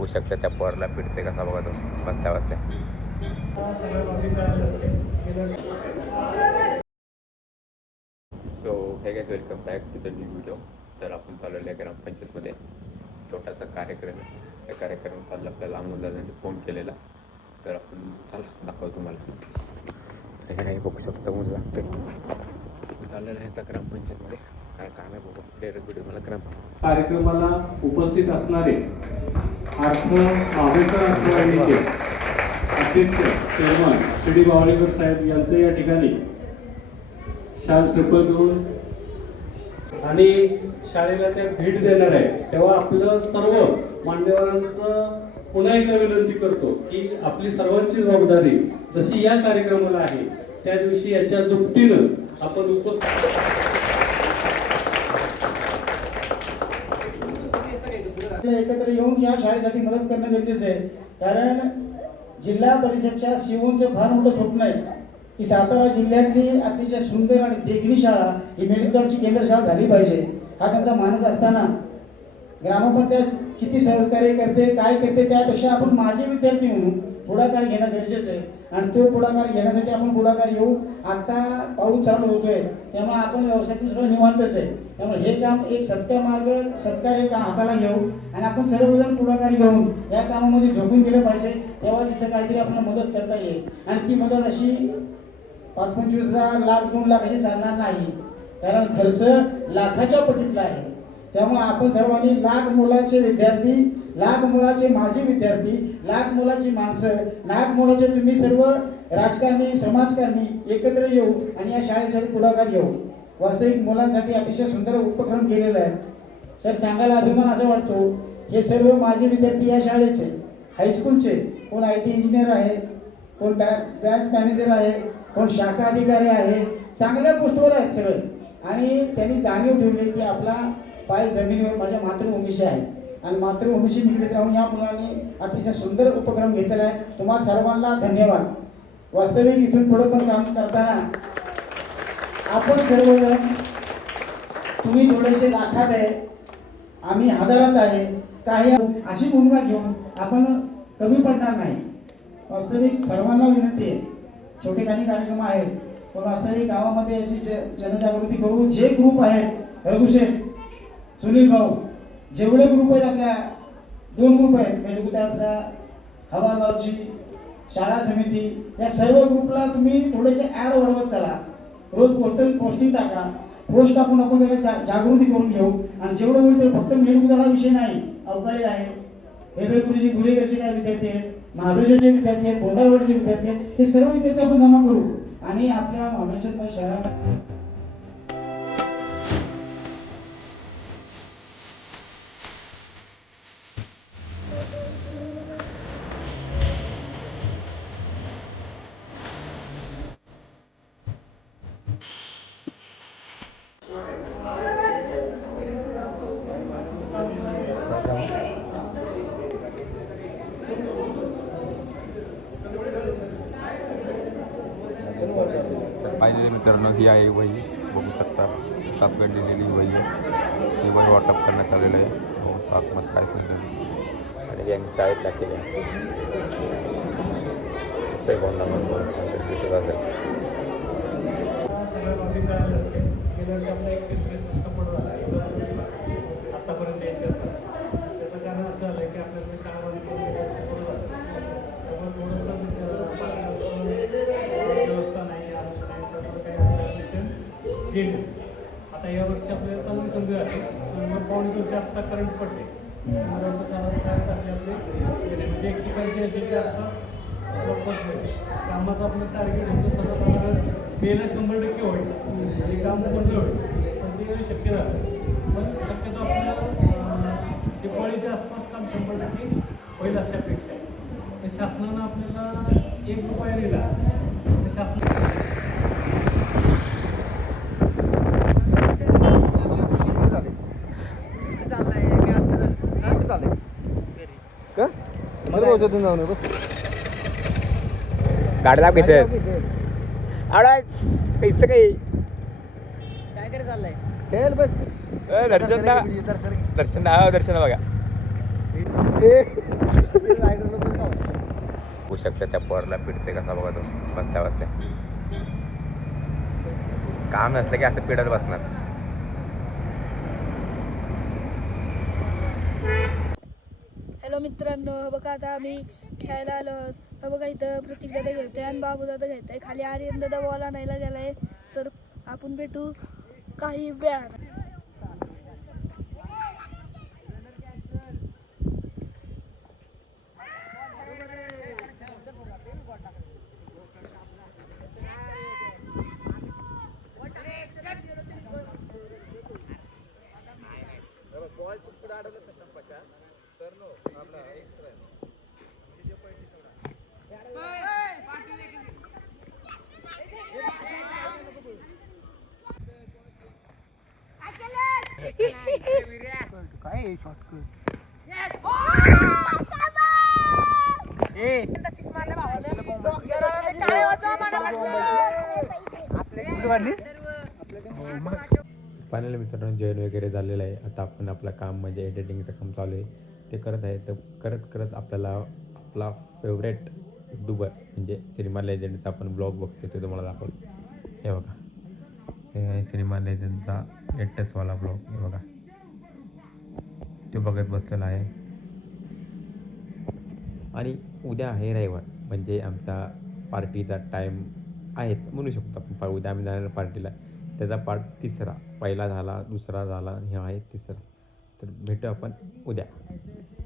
होऊ शकतं त्या पोरला पिडते कसा बघा तो बसता बसता. So hey guys welcome back to the new video. तर आपण चालवलं आहे ग्रामपंचायतमध्ये छोटासा कार्यक्रम आहे. त्या कार्यक्रमात आपल्याला अमोलदादांनी फोन केलेला, तर आपण चला दाखवतो तुम्हाला. हे नाही बघू शकता ऊन लागते चाललेलं आहे त्या ग्रामपंचायतमध्ये. काय काम आहे बघू डेरेक्ट व्हिडिओ मला कार्यक्रमाला उपस्थित असणारे अर्थ आंबेडकर अर्थवाहिनीचे अध्यक्ष चेअरमन श्री बावळेकर साहेब यांचं या ठिकाणी शाल श्रीफळ देऊन आणि शाळेला ते भेट देणार आहे, तेव्हा आपलं सर्व मान्यवरांचं पुन्हा एकदा विनंती करतो की आपली सर्वांची जबाबदारी जशी या कार्यक्रमाला आहे त्या दिवशी याच्या दुपटीनं आपण एकत्र येऊन या शाळेसाठी मदत करणं गरजेचं आहे. कारण जिल्हा परिषदच्या शिवूंचं फार मोठं स्वप्न आहे की सातारा जिल्ह्यातली अतिशय सुंदर आणि देखणी शाळा ही मेडिकलची केंद्र शाळा झाली पाहिजे. हा त्यांचा मानस असताना ग्रामपंचायत किती सहकार्य करते काय करते त्यापेक्षा आपण माझे विद्यार्थी म्हणून पुढाकार घेणं गरजेचं आहे. आणि तो पुढाकार घेण्यासाठी आपण पुढाकार येऊ. आता पाऊस चालू होतोय त्यामुळे आपण व्यवसायातून सगळं निवांतच आहे. त्यामुळे हे काम एक सत्कार्य काम हाताला घेऊ आणि आपण सर्वजण पुढाकार घेऊन या कामामध्ये झोकून गेलं पाहिजे. तेव्हा तिथं काहीतरी आपल्याला मदत करता येईल. आणि ती मदत अशी 5-25 लाख 2 लाख अशी चालणार नाही, कारण खर्च लाखाच्या पटीतला आहे. त्यामुळे आपण सर्वांनी लाख मुलाचे विद्यार्थी, लाख मुलाचे माजी विद्यार्थी, लाख मुलाची माणसं, लाख मुलाचे तुम्ही सर्व राजकारणी समाजकारणी एकत्र येऊ आणि या शाळेसाठी पुढाकार घेऊ. वास्तविक मुलांसाठी अतिशय सुंदर उपक्रम केलेला आहे. सर सांगायला अभिमान असा वाटतो हे सर्व माजी विद्यार्थी या शाळेचे हायस्कूलचे, कोण IT इंजिनियर आहे, कोण ब्रँच मॅनेजर आहे, कोण शाखा अधिकारी आहे, चांगल्या पोस्टवर आहेत सगळे. आणि त्यांनी जाणीव ठेवली की आपला पाय जमिनीवर माझ्या मातृभूमीशी आहे आणि मातृभूमीशी निगडीत राहून या मुलांनी अतिशय सुंदर उपक्रम घेतलेला आहे. तुम्हाला सर्वांना धन्यवाद. वास्तविक इथून पुढे पण काम करताना आपण सर्वजण, तुम्ही थोडेसे लाखात आहे, आम्ही हजारात आहे, काही अशी भूमिका घेऊन आपण कमी पडणार नाही. वास्तविक सर्वांना विनंती आहे, छोटे काही कार्यक्रम आहेत पण वास्तविक गावामध्ये याची जनजागृती करू. जे ग्रुप आहेत रघुशेठ, सुनील भाऊ, जेवढे ग्रुप आहेत आपल्या 2 ग्रुप आहेत मेडकुटारचा, हवागावची शाळा समिती, या सर्व ग्रुपला तुम्ही थोडेसे ॲड वाढवत चला. रोज पोस्टिंग टाका, पोस्ट टाकून आपण त्याला जागृती करून घेऊ. आणि जेवढं होईल ते फक्त मेडकुटाला विषय नाही, अवकाळी आहे, हेबेपुरीची गुरेगरचे काय विद्यार्थी आहेत, महाबळेश्वरचे विद्यार्थी आहेत, बोंडारवाडीचे विद्यार्थी आहेत, हे सर्व विद्यार्थी आपण जमा करू आणि आपल्या महाबळेश्वर शहरात पाहिलेले मित्रांनो, ही आहे वही, बघू शकता साफ दिलेली वही आहे. ही वही वाटप करण्यात आलेलं आहे. आतमध्ये काय केलं आणि गँग चाळीत टाकलेली आहे. असं कोणला दिसत असेल. आतापर्यंत त्याचं कारण असं झालं की आपल्याला शाळामध्ये व्यवस्था नाही गेली. आता यावर्षी आपल्याला चांगली संधी आहे. पावणे आत्ता करंट पडले आपले 1 ठिकाणच्या याच्या आसपास कामाचं आपलं टार्गेट होतं सर्वसाधारण मेला 100% होईल आणि काम पूर्ण होईल, पण ते शक्य झालं. पण शक्यतो आपल्या दिवाळीच्या आसपास काम 100% होईल अशी अपेक्षा आहे. शासनानं आपल्याला 1 रुपया दिला तर शासन गाडीला घेते आडाच पैसे काही काय करे चाललंय. दर्शन दर्शन बघा. होऊ शकतं त्या पोरला पिडते कसा बघा तो बसल्या बसल्या काम नसलं की असं पिडत बसणार. हॅलो मित्रांनो, बघा आता आम्ही खेळायला आलो आहोत. बघा इथं प्रतीक दादा खेळतोय आणि बाबू दादा खेळतोय. खाली आर्यन दादा बॉल आणायला गेलाय. तर आपण भेटू काही वेळानं. काय शॉर्टकट फायनली मित्रांनो जेवण वगैरे झालेलं आहे. आता आपण आपलं काम म्हणजे एडिटिंगचं काम चालू आहे ते करत आहे. तर करत करत आपल्याला आपला फेवरेट युट्यूबर म्हणजे सिनेमा लेजंडचा आपण ब्लॉग बघतो ते तुम्हाला दाखवतो. हे बघा, हे आहे सिनेमा लेजंडचा लेटेस्टवाला ब्लॉग. हे बघा तो बघत बसलेला आहे. आणि उद्या आहे रविवार म्हणजे आमचा पार्टीचा टाईम आहेच म्हणू शकतो आपण. उद्या आम्ही जाणार पार्टीला. त्याचा पार्ट 3रा, पहिला झाला, 2रा झाला, हे आहे 3रा. तर भेटू आपण उद्या.